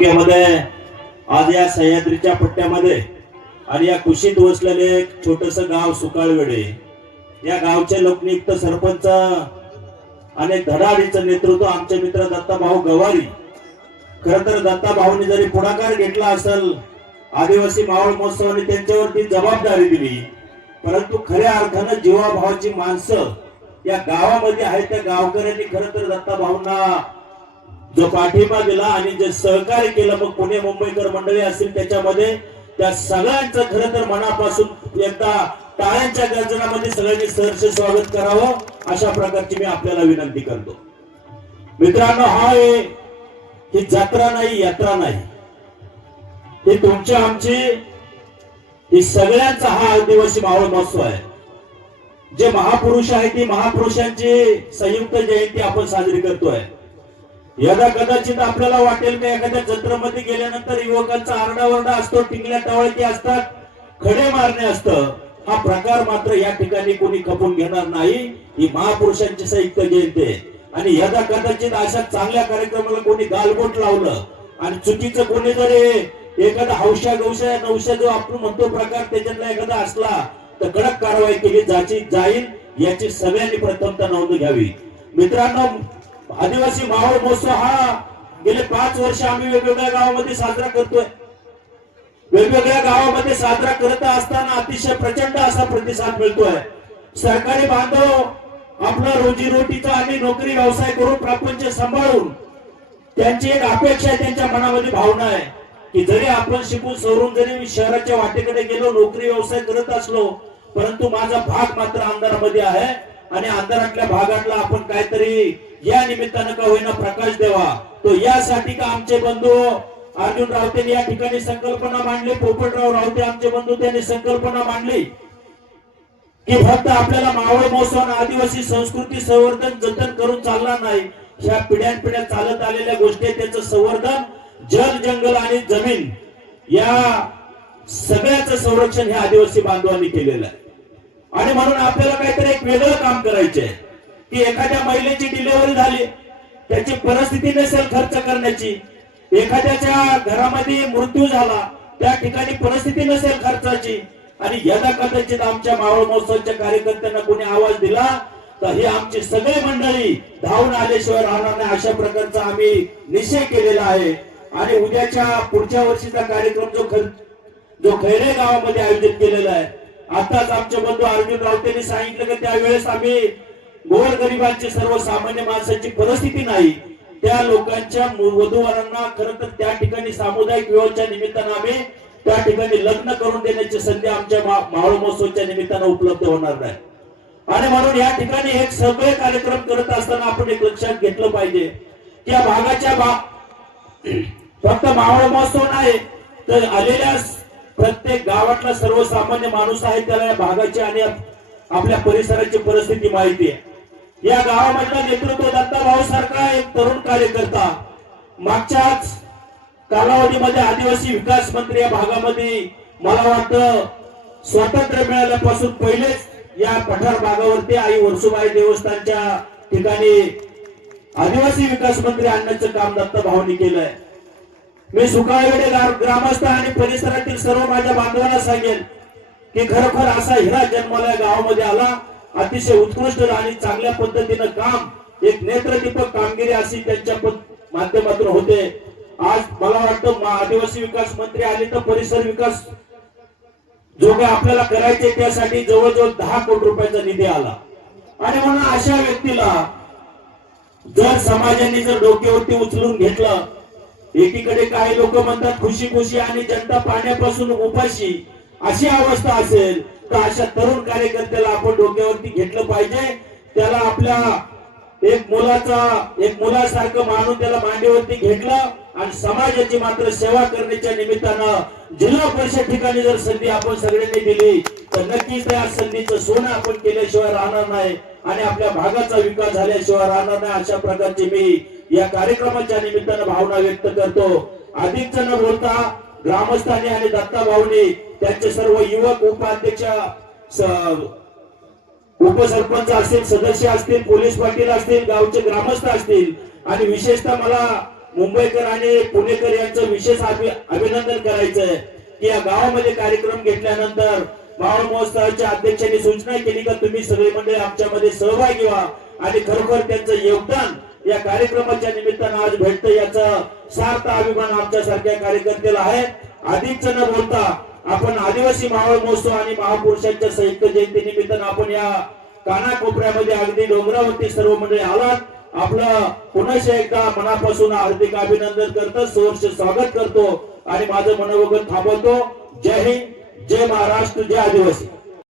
तालुक्यामध्ये आज या सह्याद्रीच्या पट्ट्यामध्ये आणि या कुशीत वसलेले एक छोटस गाव सुकाळवेडे या गावचे लोकनियुक्त सरपंच आणि धडाडीचं नेतृत्व आमचे मित्र दत्ताभाऊ गवारी. खर तर दत्ताभाऊनी जरी पुढाकार घेतला असेल आदिवासी मावळ महोत्सवाने त्यांच्यावरती जबाबदारी दिली परंतु खऱ्या अर्थानं जीवाभावाची माणसं या गावामध्ये आहेत त्या गावकऱ्यांनी खरं तर दत्ताभाऊंना जो पाठिंबा दिला आणि जे सहकार्य केलं मग पुणे मुंबईकर मंडळी असतील त्याच्यामध्ये त्या सगळ्यांचं खरं तर मनापासून एकदा टाळ्यांच्या गर्जनामध्ये सगळ्यांनी सहर्ष स्वागत करावं अशा प्रकारची मी आपल्याला विनंती करतो. मित्रांनो हा ही जत्रा नाही यात्रा नाही. ही तुमची आमची ही सगळ्यांचा हा आदिवासी मावळ महोत्सव आहे. जे महापुरुष आहेत ती महापुरुषांची संयुक्त जयंती आपण साजरी करतोय. यदा कदाचित आपल्याला वाटेल का एखाद्या जत्रेमध्ये गेल्यानंतर युवकांचा आरडाओरडा असतो टिंगल्या टवळकी असतात खडे मारणे असतं. हा प्रकार मात्र या ठिकाणी कोणी खपून घेणार नाही. ही महापुरुषांची संयुक्त जयंती आणि यदा कदाचित अशा चांगल्या कार्यक्रमाला कोणी गालबोट लावलं आणि चुकीचं कोणी जरी एखादा हौशा गौशा नवशा जो आपण म्हणतो प्रकार त्याच्यातला एखादा असला तर कडक कारवाई केली जाची जाईल याची सगळ्यांनी प्रथमता नोंद घ्यावी. मित्रांनो आदिवासी मावळ महोत्सव हा गेले पाच वर्ष आम्ही वेगवेगळ्या गावामध्ये साजरा करतोय. वेगवेगळ्या गावामध्ये साजरा करत असताना अतिशय प्रचंड असा प्रतिसाद मिळतोय. सरकारी बांधव आपला रोजीरोटीचा आणि नोकरी व्यवसाय करून प्रपंच सांभाळून त्यांची एक अपेक्षा आहे त्यांच्या मनामध्ये भावना आहे की जरी आपण शिकून सवरून जरी शहराच्या वाटेकडे गेलो नोकरी व्यवसाय करत असलो परंतु माझा भाग मात्र अंधारामध्ये आहे. आणि अंधारातल्या भागातला आपण काहीतरी या निमित्तानं का होईना प्रकाश द्यावा. तो यासाठी का आमचे बंधू अर्जुन रावते या ठिकाणी संकल्पना मांडली पोपटराव रावते आमचे बंधू त्यांनी संकल्पना मांडली की फक्त आपल्याला मावळ महोत्सव आणि आदिवासी संस्कृती संवर्धन जतन करून चालणार नाही. ह्या पिढ्यानपिढ्या चालत आलेल्या गोष्टी त्याचं संवर्धन जल जंगल आणि जमीन या सगळ्याचं संरक्षण हे आदिवासी बांधवांनी केलेलं आहे. आणि म्हणून आपल्याला काहीतरी एक वेगळं काम करायचंय. की एखाद्या महिलेची डिलिव्हरी झाली त्याची परिस्थिती नसेल खर्च करण्याची. एखाद्याच्या घरामध्ये मृत्यू झाला त्या ठिकाणी परिस्थिती नसेल खर्चाची. आणि यदा कदाचित आमच्या मावळ महोत्सवाच्या कार्यकर्त्यांना कोणी आवाज दिला तर ही आमची सगळी मंडळी धावून आल्याशिवाय राहणार नाही अशा प्रकारचा आम्ही निश्चय केलेला आहे. आणि उद्याच्या पुढच्या वर्षीचा कार्यक्रम जो खर जो खैरे गावामध्ये आयोजित केलेला आहे आताच आमचे बंधू अर्जुन रावतेने सांगितलं की त्यावेळेस आम्ही गोरगरिबांची सर्वसामान्य माणसाची परिस्थिती नाही. त्या लोकांच्या वधूवरांना खरं तर त्या ठिकाणी सामुदायिक विवाहाच्या निमित्तानं आम्ही त्या ठिकाणी लग्न करून देण्याची संधी आमच्या मा- मावळ महोत्सवच्या निमित्तानं उपलब्ध होणार नाही. आणि म्हणून या ठिकाणी एक सगळे कार्यक्रम करत असताना आपण एक लक्षात घेतलं पाहिजे की या भागाच्या भाग फक्त मावळ महोत्सव नाही तर आलेल्या प्रत्येक गावातला सर्वसामान्य माणूस आहे त्याला या भागाची आणि आपल्या परिसराची परिस्थिती माहिती आहे. या गावामधला नेतृत्व दत्ताभाऊ सारखा एक तरुण कार्यकर्ता. मागच्याच कालावधीमध्ये आदिवासी विकास मंत्री या भागामध्ये मला वाटतं स्वातंत्र्य मिळाल्यापासून पहिलेच या पठार भागावरती आई वर्सुबाई देवस्थानच्या ठिकाणी आदिवासी विकास मंत्री आणण्याचं काम दत्ताभाऊनी केलंय. मी सुकाळवेडे ग्रामस्थ आणि परिसरातील सर्व माझ्या बांधवांना सांगेन की खरोखर असा हिरा जन्माला या गावामध्ये आला. अतिशय उत्कृष्ट आणि चांगल्या पद्धतीनं काम एक नेत्रदीपक कामगिरी अशी त्यांच्या माध्यमातून होते. आज मला वाटतं आदिवासी विकास मंत्री आले तर परिसर विकास जो काही आपल्याला करायचे त्यासाठी जवळजवळ दहा कोटी रुपयाचा निधी आला. आणि म्हणून अशा व्यक्तीला जर समाजाने जर डोक्यावरती उचलून घेतलं एकीकडे काही लोक म्हणतात खुशी खुशी आणि जनता पाण्यापासून उपाशी अशी अवस्था असेल तर अशा तरुण कार्यकर्त्याला आपण डोक्यावरती घेतलं पाहिजे. त्याला आपल्या एक मुलाचा एक मुलासारखं मानून त्याला मांडीवरती घेतलं आणि समाजाची मात्र सेवा करण्याच्या निमित्तानं जिल्हा परिषद ठिकाणी जर संधी आपण सगळ्यांनी दिली तर नक्कीच त्या संधीचं सोनं आपण केल्याशिवाय राहणार नाही आणि आपल्या भागाचा विकास झाल्याशिवाय राहणार नाही. अशा प्रकारची मी या कार्यक्रमाच्या निमित्तानं भावना व्यक्त करतो. अधिक न बोलता ग्रामस्थांनी आणि दत्ता भाऊनी त्यांचे सर्व युवक उपाध्यक्ष उपसरपंच असतील सदस्य असतील पोलीस पाटील असतील गावचे ग्रामस्थ असतील आणि विशेषतः मला मुंबईकर आणि पुणेकर यांचं विशेष अभिनंदन करायचंय की या गावामध्ये कार्यक्रम घेतल्यानंतर मावळ महोत्सवाच्या अध्यक्षांनी सूचना केली का तुम्ही सगळे मंडळी आमच्यामध्ये सहभागी व्हा आणि खरोखर त्यांचं योगदान या कार्यक्रमाच्या निमित्तानं आज भेटतं याचा सार्थ अभिमान आमच्या सारख्या कार्यकर्त्याला आहे. अधिकच न बोलता आपण आदिवासी मावळ महोत्सव आणि महापुरुषांच्या संयुक्त जयंती निमित्तानं आपण या कानाकोपऱ्यामध्ये अगदी डोंगरावरती सर्व मंडळी आलात. आपलं पुन्हा एकदा मनापासून हार्दिक अभिनंदन करतो सहर्ष स्वागत करतो आणि माझं मनोगत थांबवतो. जय हिंद जय महाराष्ट्र जय आदिवासी.